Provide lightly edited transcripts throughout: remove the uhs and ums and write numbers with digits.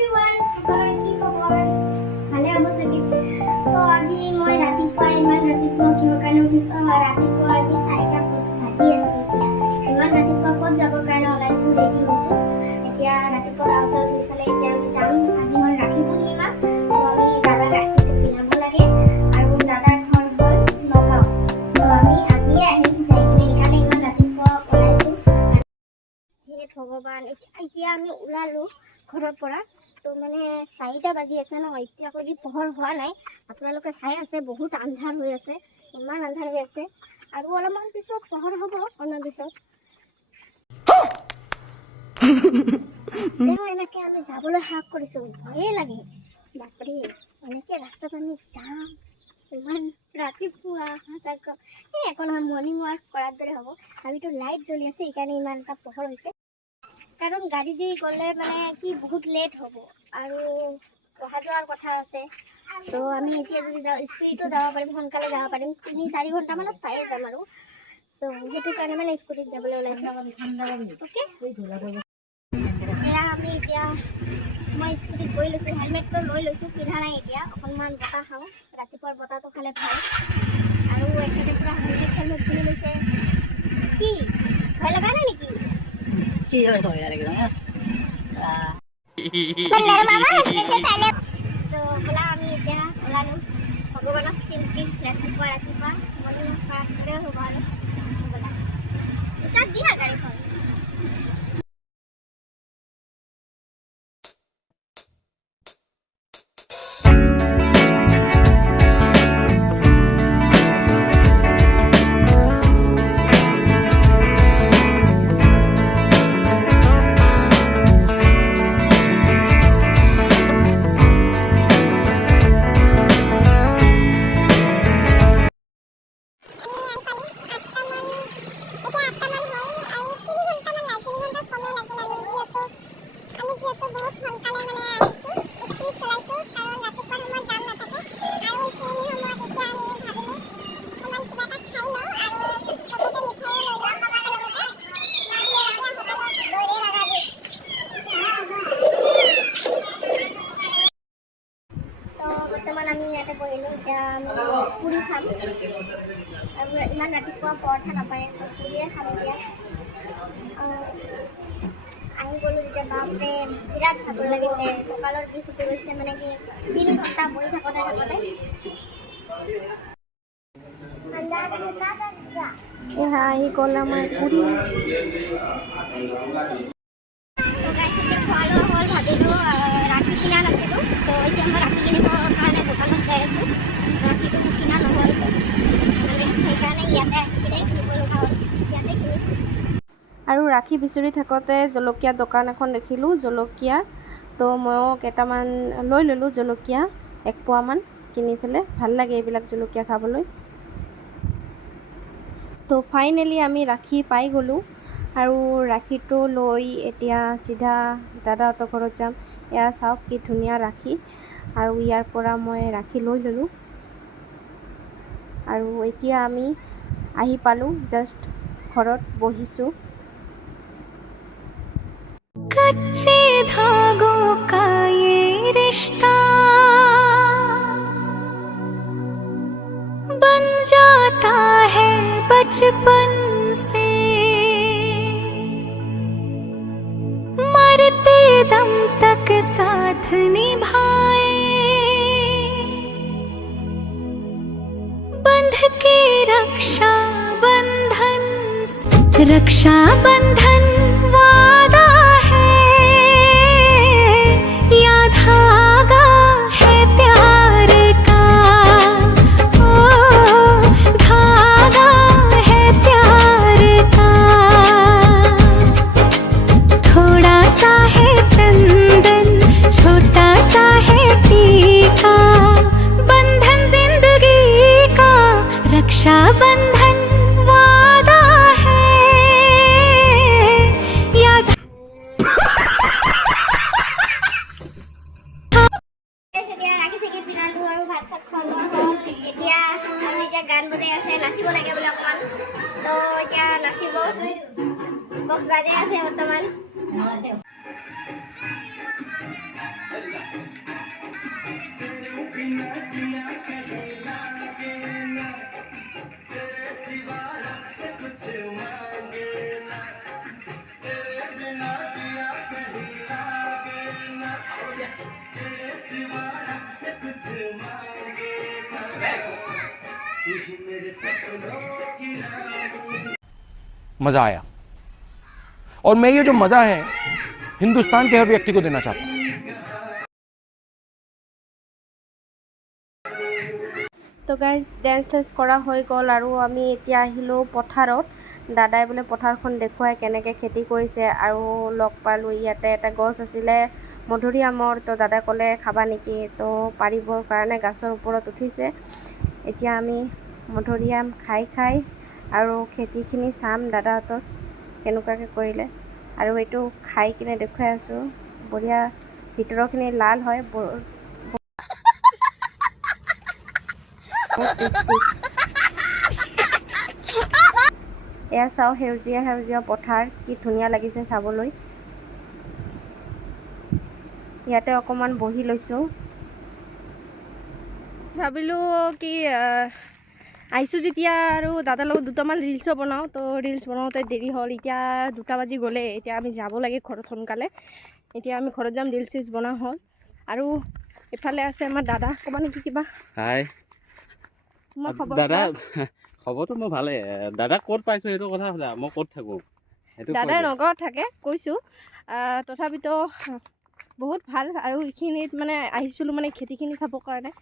everyone, সকলোৰে কি খবৰ? ভালে হ'ব চাগে। তো আজি মই ৰাতিপুৱা কিহৰ কাৰণে উঠিছো? ৰাতিপুৱা আজি 4টা বাজি আছে এতিয়া। ইমান ৰাতিপুৱা ক'ত যাবৰ কাৰণে ওলাইছো, ৰেডি হৈছো। এতিয়া ৰাতিপুৱা গা চা ধুই পেলাই এতিয়া আমি যাম। আজি হ'ল ৰাখী পূৰ্ণিমা। তো আমি দাদাক ৰাখীটো পিন্ধাব লাগে আৰু দাদাৰ ঘৰ হ'ল নগাঁও। তো আমি আজিয়ে আহিম যাই কিনে সেইকাৰণে ইমান ৰাতিপুৱা ওলাইছো। হে ভগৱান, এতিয়া আমি ওলালো ঘৰৰ পৰা। তো মানে 4টা বাজি আছে ন, এতিয়া কৰি পোহৰ হোৱা নাই। আপোনালোকে চাই আছে বহুত আন্ধাৰ হৈ আছে, ইমান আন্ধাৰ হৈ আছে। আৰু অলপমান পিছত পোহৰ হ'ব, অলপমান পিছত। এনেকে আমি যাবলৈ সাহ কৰিছো, ভয়ে লাগে। বাপৰে, এনেকে ৰাস্তাত আমি যাম ইমান ৰাতিপুৱা। একো নহয়, মৰ্ণিং ৱাক কৰাৰ দৰে হ'ব। আমিতো লাইট জ্বলি আছে, সেইকাৰণে ইমান এটা পোহৰ হৈছে। কাৰণ গাড়ী দি গ'লে মানে কি বহুত লেট হ'ব আৰু অহা যোৱাৰ কথা আছে। তো আমি এতিয়া যদি যাওঁ স্কুটিতো যাব পাৰিম, সোনকালে যাব পাৰিম। 3-4 ঘণ্টামানত পায়ে যাম আৰু। তো সেইটো কাৰণে মানে স্কুটিত যাবলৈ ওলাইছোঁ। অ'কে, এতিয়া মই স্কুটিত গৈ লৈছোঁ, হেলমেটটো লৈ লৈছোঁ, পিন্ধা নাই এতিয়া। অকণমান বতাহ খাওঁ, ৰাতিপুৱাৰ বতাহটো খালে ভাল। আৰু এখেতে পূৰা হেলমেট কিনি লৈছে। কি ভয় লগা নাই নেকি? কি হয় ভয় লাগে না? তো ব'লা আমি এতিয়া ওলালো ভগৱানক চিন্তি ৰাতিপুৱা মৰ্ণিং ৱাক কৰাৰ দৰে হ'ব আৰু। ব'লা তাত দিয়া গাড়ীখন। বৰ্তমান আমি ইয়াতে বহিলোঁ, এতিয়া আমি পুৰি খাম। আৰু ইমান ৰাতিপুৱা পৰঠা নাপায়, পুৰিয়ে খাম এতিয়া। আহি গ'লোঁ যেতিয়া, বাপৰে বিৰাট ভাগৰ লাগিছে, কঁকালৰ বিষ উঠি গৈছে। মানে কি 3 ঘণ্টা বহি থাকোঁতে এয়া আহি গ'ল আমাৰ পুৰি। খোৱা লোৱা হ'ল, ভাবিলোঁ ৰাখি কিনা নাছিলোঁ। তো এতিয়া মই ৰাখি কিনিবৰ কাৰণে দোকানত যাই আছোঁ। ৰাখিটো কিনা নহ'ল, মানে সেইকাৰণে ইয়াতে আহি কিনে কিনিব লগা হ'ল। ইয়াতে কিনিম। আৰু ৰাখি বিচাৰি থাকোঁতে জলকীয়া দোকান এখন দেখিলোঁ, জলকীয়া। তো ময়ো কেইটামান লৈ ল'লোঁ জলকীয়া, 1 পোৱামান কিনি পেলাই। ভাল লাগে এইবিলাক জলকীয়া খাবলৈ। তো ফাইনেলি আমি ৰাখি পাই গ'লোঁ। আৰু ৰাখিটো লৈ এতিয়া চিধা দাদাহঁতৰ ঘৰত যাম। এয়া চাওক কি ধুনীয়া ৰাখি। আৰু ইয়াৰ পৰা মই ৰাখি লৈ ল'লোঁ। আৰু এতিয়া আমি আহি পালোঁ, জাষ্ট ঘৰত বহিছোঁ। कच्चे धागों का ये रिश्ता बन जाता है बचपन से, मरते दम तक साथ निभाए, बंध के रक्षा बंधन वादा है, या धागा है प्यार का, ओ धागा है प्यार का। थोड़ा सा है चंदन, छोटा सा है टीका, बंधन जिंदगी का रक्षा बंधन वादा है। मज़ा आया। और मैं ये जो मज़ा है हिंदुस्तान के हर व्यक्ति को देना चाहता हूँ। তো গাইজ ডেন্স চেঞ্চ কৰা হৈ গ'ল আৰু আমি এতিয়া আহিলোঁ পথাৰত। দাদাই বোলে পথাৰখন দেখুৱাই কেনেকৈ খেতি কৰিছে আৰু লগ পালোঁ ইয়াতে এটা গছ আছিলে মধুৰিআমৰ। তো দাদাই ক'লে খাবা নেকি, তো পাৰিবৰ কাৰণে গাছৰ ওপৰত উঠিছে। এতিয়া আমি মধুৰিআম খাই আৰু খেতিখিনি চাম দাদাহঁতৰ কেনেকুৱাকৈ কৰিলে, আৰু এইটো খাই কিনে দেখুৱাই আছোঁ। বঢ়িয়া, ভিতৰৰখিনি লাল হয়, বহুত টেষ্টি। এয়া চাওঁ, সেউজীয়া সেউজীয়া পথাৰ, কি ধুনীয়া লাগিছে চাবলৈ। ইয়াতে অকণমান বহি লৈছোঁ। ভাবিলোঁ কি আহিছোঁ যেতিয়া আৰু দাদাৰ লগত দুটামান ৰিলছো বনাওঁ। তো ৰিলচ বনাওঁতে দেৰি হ'ল, এতিয়া 2টা বাজি গ'লে। এতিয়া আমি যাব লাগে ঘৰত সোনকালে। এতিয়া আমি ঘৰত যাম, ৰিলচ চিলচ বনোৱা হ'ল। আৰু এফালে আছে আমাৰ দাদা। ক'বা নেকি কিবা? হাই তোমাৰ খবৰ দাদা, কোৱা? খবৰটো মোৰ ভালেই। দাদা ক'ত পাইছোঁ সেইটো কথা সোধা, মই ক'ত থাকোঁ সেইটো কৈ দাদাই দিয়া। নগাঁৱত থাকে কৈছোঁ, তথাপিতো বহুত ভাল। আৰু এইখিনিত মানে আহিছিলোঁ মানে খেতিখিনি চাবৰ কাৰণে।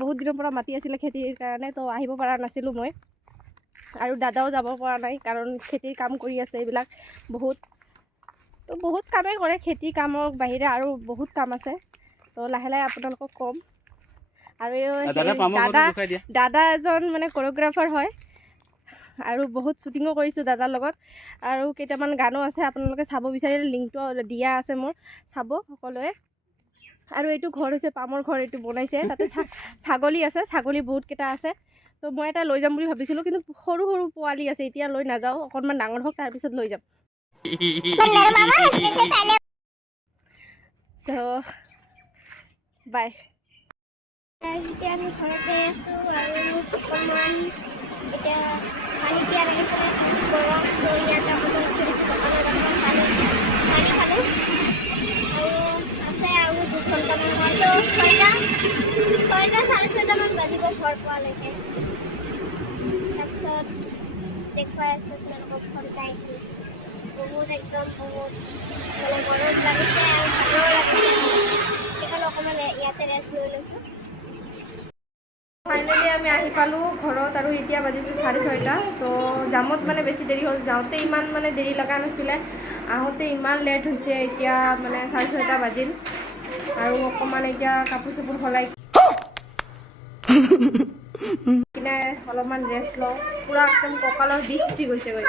বহুত দিনৰ পৰা মাতি আছিলে খেতিৰ কাৰণে, তো আহিব পৰা নাছিলোঁ মই। আৰু দাদাও যাব পৰা নাই, কাৰণ খেতিৰ কাম কৰি আছে এইবিলাক বহুত কামেই কৰে। খেতি কামৰ বাহিৰে আৰু বহুত কাম আছে। তো লাহে লাহে আপোনালোকক ক'ম। আৰু দাদা পামৰ ঘৰটো দেখুৱাই দিয়া। দাদা এজন মানে কোৰিঅ'গ্ৰাফাৰ হয়, আৰু বহুত শ্বুটিঙো কৰিছোঁ দাদাৰ লগত। আৰু কেইটামান গানো আছে, আপোনালোকে চাব বিচাৰিলে লিংকটো দিয়া আছে মোৰ, চাব সকলোৱে। আৰু এইটো ঘৰ হৈছে পামৰ ঘৰ, এইটো বনাইছে। তাতে ছাগলী আছে, ছাগলী বহুতকেইটা আছে। তো মই এটা লৈ যাম বুলি ভাবিছিলোঁ, কিন্তু সৰু সৰু পোৱালি আছে, এতিয়া লৈ নাযাওঁ, অকণমান ডাঙৰ হওক তাৰপিছত লৈ যাম। তো বাই। এতিয়া আমি ঘৰতে আছোঁ আৰু অকণমান এতিয়া পানী পিয়া লাগিছিলে, গৰম। তো ইয়াতে অকণমান ফুৰিছোঁ, দোকানত অকণমান পানী খালোঁ। আৰু আছে আৰু 2 ঘণ্টামান হয়তো 6টা 6:30মান বাজিব ঘৰ পোৱালৈকে। তাৰপিছত দেখুৱাই আছোঁ আপোনালোকক ঘৰত আহি। বহুত একদম বহুত মানে গৰম লাগিছে আৰু ভাগৰো লাগিছে। সেইকাৰণে অকণমান ইয়াতে ৰেষ্ট লৈ লৈছোঁ। ফাইনেলি আমি আহি পালোঁ ঘৰত, আৰু এতিয়া বাজিছে 6:30। তো জামত মানে বেছি দেৰি হ'ল, যাওঁতে ইমান মানে দেৰি লগা নাছিলে, আহোঁতে ইমান লেট হৈছে। এতিয়া মানে 6:30 বাজিল, আৰু অকণমান এতিয়া কাপোৰ চাপোৰ সলাই কিনে অলপমান ৰেষ্ট লওঁ। পূৰা একদম কঁকালৰ বিষ উঠি গৈছেগৈ।